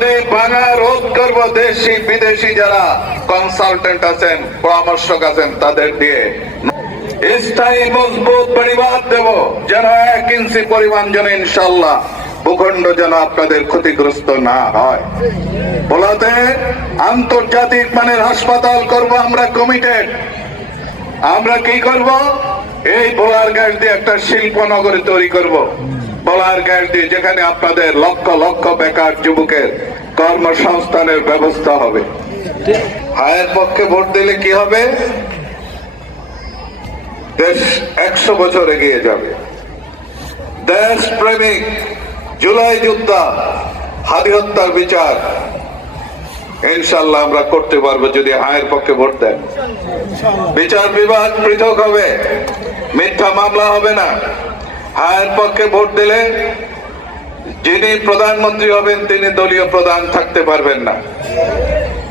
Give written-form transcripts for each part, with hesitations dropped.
গদি ভাঙা রোধ করব দেশি বিদেশি যারা কনসালটেন্ট আছেন, পরামর্শক আছেন, তাদের দিয়ে স্থায়ী মজবুত পরিবার দেব, যেন 1 ইঞ্চি পরিমাণ যেন ইনশাল্লাহ ভূখণ্ড যেন আপনাদের ক্ষতিগ্রস্ত না হয়। বলাতে আন্তর্জাতিক মানের হাসপাতাল করব আমরা কমিটেড। আমরা কি করব? এই বোলার গ্যাস দিয়ে একটা শিল্প নগরী তৈরি করব। বোলার গ্যাস দিয়ে যেখানে আপনাদের লক্ষ লক্ষ বেকার যুবকের কর্মসংস্থানের ব্যবস্থা হবে। হায়ের পক্ষে ভোট দিলে কি হবে? দেশ 100 বছর এগিয়ে যাবে। দেশ প্রেমিক, জুলাই যোদ্ধা, হাদি হত্যার বিচার ইনশাল্লাহ আমরা করতে পারবো যদি হায়ের পক্ষে ভোট দেন। বিচার বিভাগ পৃথক হবে, মিথ্যা মামলা হবে না। হায়ের পক্ষে ভোট দিলে যিনি প্রধানমন্ত্রী হবেন তিনি দলীয় প্রধান থাকতে পারবেন না।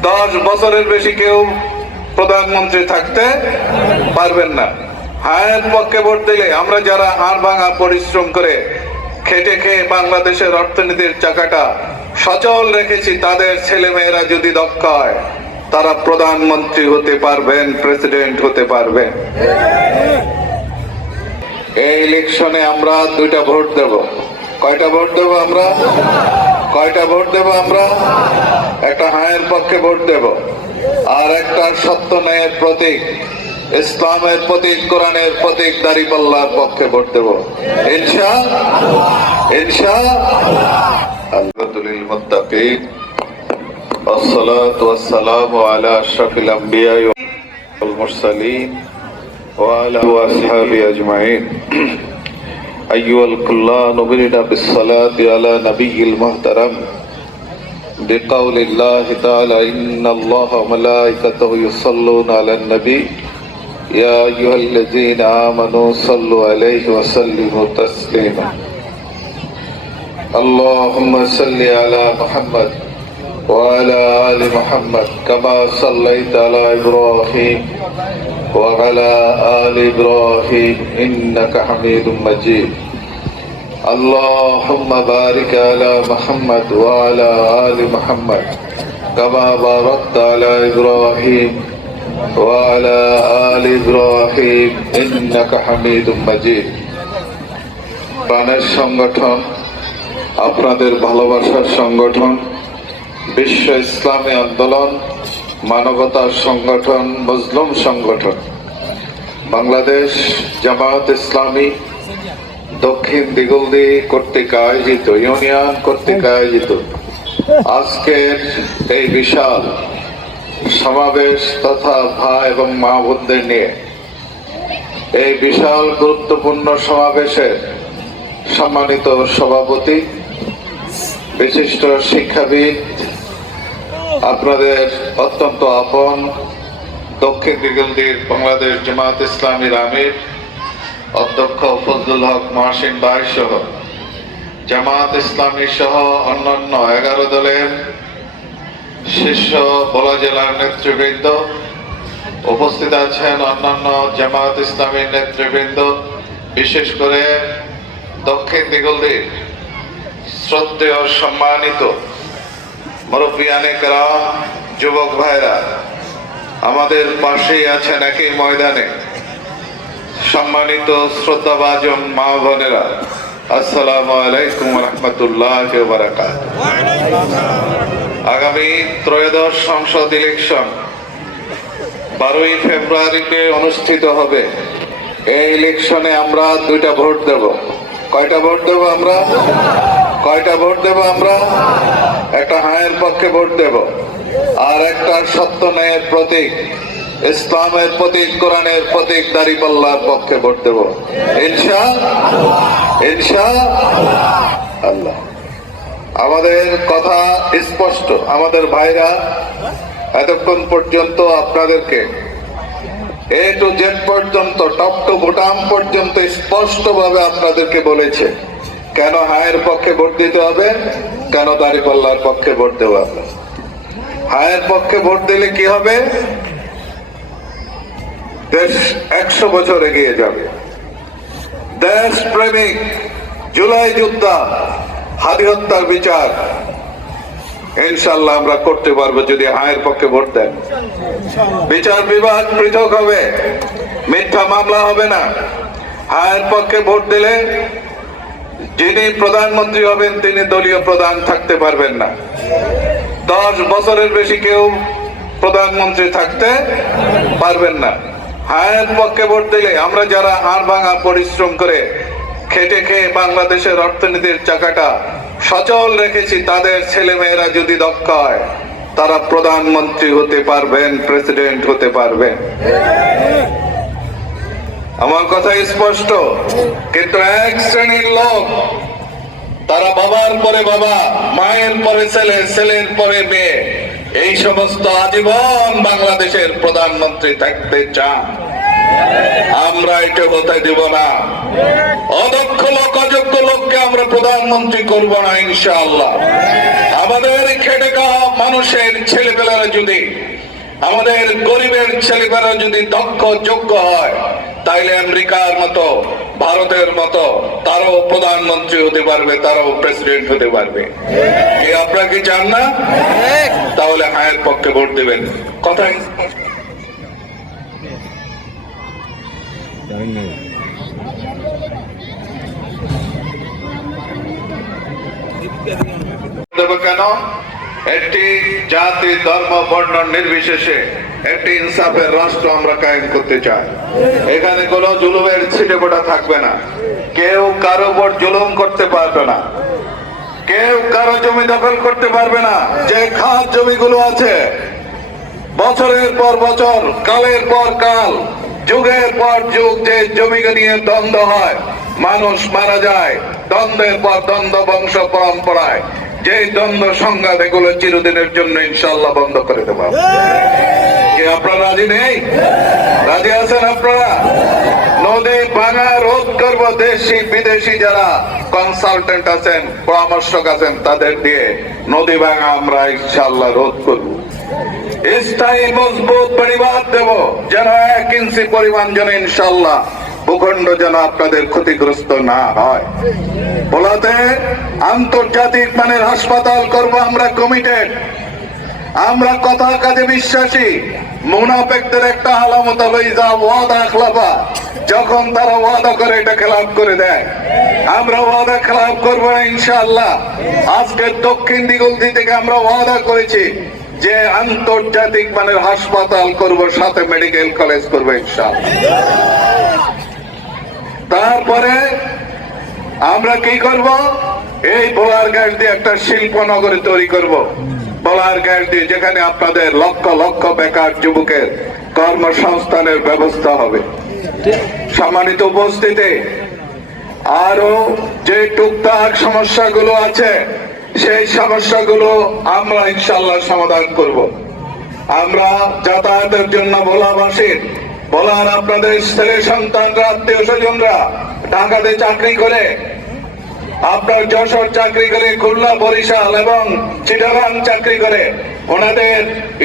10 বছরের বেশি কেউ প্রধানমন্ত্রী থাকতে পারবেন না। হায়ের পক্ষে ভোট দিলে আমরা যারা হাড় ভাঙা পরিশ্রম করে খেটে খেয়ে বাংলাদেশের অর্থনীতির চাকাটা সচল রেখেছি, তাদের ছেলে মেয়েরা যদি দক্ষ হয় তারা প্রধানমন্ত্রী হতে পারবেন, প্রেসিডেন্ট হতে পারবেন। এই ইলেকশনে আমরা 2টা ভোট দেব। কয়টা ভোট দেব আমরা? কয়টা ভোট দেব আমরা? একটা হায়ের পক্ষে ভোট দেব, আর একটা সত্য ন্যায়ের প্রতীক, ইসলামের প্রতীক, কোরআনের প্রতীক দাঁড়িপাল্লার পক্ষে ভোট দেব ইনশাআল্লাহ। মুত্তাকিন والصلاة والسلام على أشرف الأنبياء والمرسلين وعلى أصحابه أجمعين. أيها الكلان أمرنا بالصلاة على نبي المحترم بقول الله تعالى إن الله وملائكته يصلون على النبي يا أيها الذين آمنوا صلوا عليه وسلموا تسليما. اللهم صل على محمد وعلى آل محمد كما صليت على إبراهيم وعلى آل إبراهيم إنك حميد مجيد. اللهم بارك على محمد وعلى آل محمد كما باركت على إبراهيم وعلى آل إبراهيم إنك حميد مجيد. প্রাণের সংগঠন, আপনাদের ভালোবাসার সংগঠন, বিশ্ব ইসলামী আন্দোলন, মানবতার সংগঠন, মজলুম সংগঠন বাংলাদেশ জামায়াত ইসলামী দক্ষিণ দিগলদি কর্তৃক আয়োজিত, ইউনিয়ন কর্তৃক আয়োজিত আজকের এই বিশাল সমাবেশ তথা ভাই এবং মা বোনদের নিয়ে এই বিশাল গুরুত্বপূর্ণ সমাবেশের সম্মানিত সভাপতি, বিশিষ্ট শিক্ষাবিদ, আপনাদের অত্যন্ত আপন দক্ষিণ দিগলদির বাংলাদেশ জামায়াত ইসলামীর আমির অধ্যক্ষ ফজলুল হক মহসিন ভাই সহ জামায়াত ইসলামী সহ অন্যান্য 11 দলের শীর্ষ বলা জেলার নেতৃবৃন্দ, উপস্থিত আছেন অন্যান্য জামায়াত ইসলামীর নেতৃবৃন্দ, বিশেষ করে দক্ষিণ দিগলদির শ্রদ্ধেয় সম্মানিত মুরব্বিয়ানে কেরাম, যুবক ভাইরা, আমাদের পাশেই আছেন একই ময়দানে সম্মানিত শ্রদ্ধাভাজন মা বোনেরা, আসসালামু আলাইকুম ওয়া রাহমাতুল্লাহি ওয়া বারাকাতুহু। আগামী ত্রয়োদশ সংসদ ইলেকশন 12ই ফেব্রুয়ারিতে অনুষ্ঠিত হবে। এই ইলেকশনে আমরা 2টা ভোট দেব। কয়টা ভোট দেব আমরা? কয়টা ভোট দেব আমরা? একটা হায়ের পক্ষে ভোট দেব, আর একটা সত্য ন্যায়ের প্রতীক, ইসলামের প্রতীক, কোরআনের প্রতীক দাঁড়িপাল্লার পক্ষে ভোট দেব ইনশাআল্লাহ। আমাদের কথা স্পষ্ট। আমাদের ভাইরা এতক্ষণ পর্যন্ত আপনাদেরকে এ টু জেড পর্যন্ত, টপ টু বোটাম পর্যন্ত স্পষ্টভাবে আপনাদেরকে বলেছে কেন হায়ের পক্ষে ভোট দিতে হবে, কেন দাঁড়িপাল্লার পক্ষে ভোট দেওয়া হবে। হায়ের পক্ষে ভোট দিলে কি হবে? দেশ 100 বছর এগিয়ে যাবে। দেশ প্রেমিক, জুলাই যোদ্ধা, হাদি হত্যার বিচার ইনশাল্লাহ আমরা করতে পারবো যদি হায়ের পক্ষে ভোট দেন। বিচার বিভাগ পৃথক হবে, মিথ্যা মামলা হবে না। হায়ের পক্ষে ভোট দিলে যিনি প্রধানমন্ত্রী হবেন তিনি দলীয় প্রধান থাকতে পারবেন না। 10 বছরের বেশি কেউ প্রধানমন্ত্রী থাকতে পারবেন না। হায়ের পক্ষে ভোট দিলে আমরা যারা হাড় ভাঙা পরিশ্রম করে খেটে খেয়ে বাংলাদেশের অর্থনীতির চাকাটা সচল রেখেছি, তাদের ছেলে মেয়েরা যদি দক্ষ হয় তারা প্রধানমন্ত্রী হতে পারবেন, প্রেসিডেন্ট হতে পারবেন। আমার কথা স্পষ্ট। কিন্তু এক শ্রেণীর লোক, তারা বাবার পরে বাবা, মায়ের পরে ছেলে, ছেলের পরে মেয়ে, এই সমস্ত আজীবন বাংলাদেশের প্রধানমন্ত্রী থাকতে চান। আমরা এটা হতে দেব না। অদক্ষ লোক, অযোগ্য লোককে আমরা প্রধানমন্ত্রী করব না ইনশাআল্লাহ। আমাদের খেটে খাওয়া মানুষের ছেলেপেলেরা যদি, আমাদের গরিবের ছেলেপেলেরা যদি দক্ষ যোগ্য হয়, তাইলে আমেরিকার মতো, ভারতের মতো তারাও প্রধানমন্ত্রী হতে পারবে, তারাও প্রেসিডেন্ট হতে পারবে। কি আপনারা কি চান না? তাহলে হায়ের পক্ষে ভোট দেবেন। কথা কেন? একটি জাতি, ধর্ম, বর্ণ নির্বিশেষে একটি ইনসাফের রাষ্ট্র আমরা কায়েম করতে চাই। এখানে কোন জুলুমের ছিটেফোঁটা থাকবে না। কেউ কারো উপর জুলুম করতে পারবে না, কেউ কারো জমি দখল করতে পারবে না। যে খাস জমিগুলো আছে, বছরের পর বছর, কালের পর কাল, যুগের পর যুগ যে জমি নিয়ে দ্বন্দ্ব হয়, মানুষ মারা যায়, দ্বন্দ্বের পর দ্বন্দ্ব, বংশ পরম্পরায় যে দ্বন্দ্ব সংঘাত, এগুলো চিরদিনের জন্য ইনশাল্লাহ বন্ধ করে দেব। কি আপনারা রাজি নেই? রাজি আছেন আপনারা? নদী ভাঙা রোধ করব। দেশি বিদেশি যারা কনসালটেন্ট আছেন, পরামর্শক আছেন, তাদের দিয়ে নদী ভাঙা আমরা ইনশাল্লাহ রোধ করব। স্থায়ী মজবুত পরিবার দেব, যেন 1 ইঞ্চি পরিমাণ যেন ইনশাল্লাহ ভূখণ্ড যেন আপনাদের ক্ষতিগ্রস্ত না হয়। বলাতে আন্তর্জাতিক মানের হাসপাতাল করব আমরা কমিটেড। আমরা কথা কাজে বিশ্বাসী। মুনাফেকদের একটা আলামত হলো যা ওয়াদা খেলাফা, যখন তারা ওয়াদা করে এটা খেলাফ করে দেয়। আমরা ওয়াদা খেলাফ করবো না ইনশাআল্লাহ। আজকে দক্ষিণ দিগলদি থেকে আমরা ওয়াদা করেছি যে আন্তর্জাতিক মানের হাসপাতাল করব, সাথে মেডিকেল কলেজ করবো ইনশাআল্লাহ। তারপরে আমরা কি করব? এই বোলার গ্যাস দিয়ে একটা শিল্প নগরী তৈরি করব। বোলার গ্যাস দিয়ে, যেখানে আপনাদের লক্ষ লক্ষ বেকার যুবকের কর্মসংস্থানের ব্যবস্থা হবে। সম্মানিত উপস্থিতি, আরো যে টুকটাক সমস্যাগুলো আছে, সেই সমস্যাগুলো আমরা ইনশাল্লাহ সমাধান করব। আমরা যাতায়াতের জন্য ভোলাবাসীর, বলার আপনাদের ছেলে সন্তানরা, আত্মীয় স্বজনরা ঢাকাতে চাকরি করে, আপনার যশোর চাকরি করে, খুলনা, বরিশাল এবং চিটাগাং চাকরি করে, ওনাদের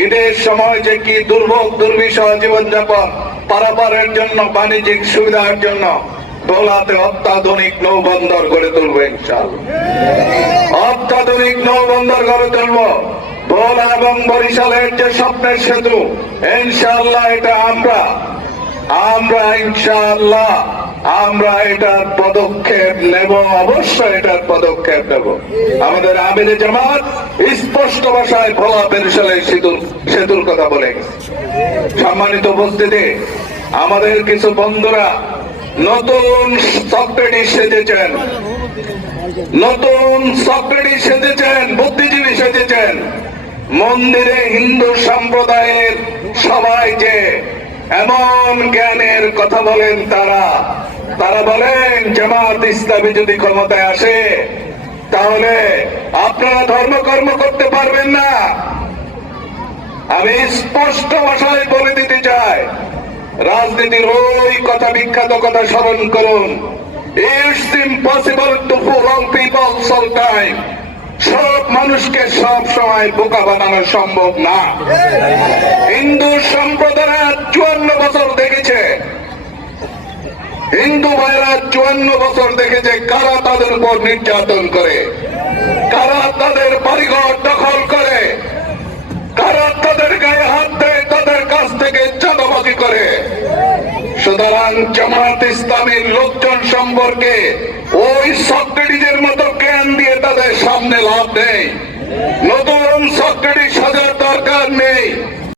ঈদের সময় যে কি দুর্ভোগ দুর্বিষহ জীবনযাপন পারাপারের জন্য, বাণিজ্যিক সুবিধার জন্য ভোলাতে অত্যাধুনিক নৌবন্দর গড়ে তুলবো ইনশাআল্লাহ। অত্যাধুনিক নৌবন্দর গড়ে তুলবো। ভোলা এবং বরিশালের যে স্বপ্নের সেতু, ইনশাআল্লাহ এটা আমরা ইনশাআল্লাহ আমরা এটার পদক্ষেপ নেব, অবশ্যই এটার পদক্ষেপ নেব। আমাদের আমিরে জামাত স্পষ্ট ভাষায় ভোলা বরিশালের সেতুর কথা বলে গেছে। সম্মানিত উপস্থিতি, আমাদের কিছু বন্ধুরা নতুন সফটওয়্যার সেজেছেন, নতুন সফটওয়্যার সেজেছেন, বুদ্ধিজীবী সেজেছেন। মন্দিরে হিন্দু সম্প্রদায়ের সবাই যে এমন জ্ঞানের কথা বলেন, তারা বলেন জামাত ইসলামী যদি ক্ষমতায় আসে তাহলে আপনারা ধর্মকর্ম করতে পারবেন না। আমি স্পষ্ট ভাষায় বলে দিতে চাই, রাজনীতির ওই কথা, বিখ্যাত কথা স্মরণ করুন, it's impossible to fool all peoples all time. সব মানুষকে সব সময় বোকা বানানো সম্ভব না। হিন্দু সম্প্রদায় 54 বছর দেখেছে, হিন্দু ভাইরা 54 বছর দেখেছে কারা তাদের উপর নির্যাতন করে, কারা তাদের বাড়িঘর দখল করে, সুতরাং জামাত ইসলামের লোকজন সম্পর্কে ওই সক্রেটিসের মতো জ্ঞান দিয়ে তাদের সামনে লাভ নেই। নতুন সক্রেটিস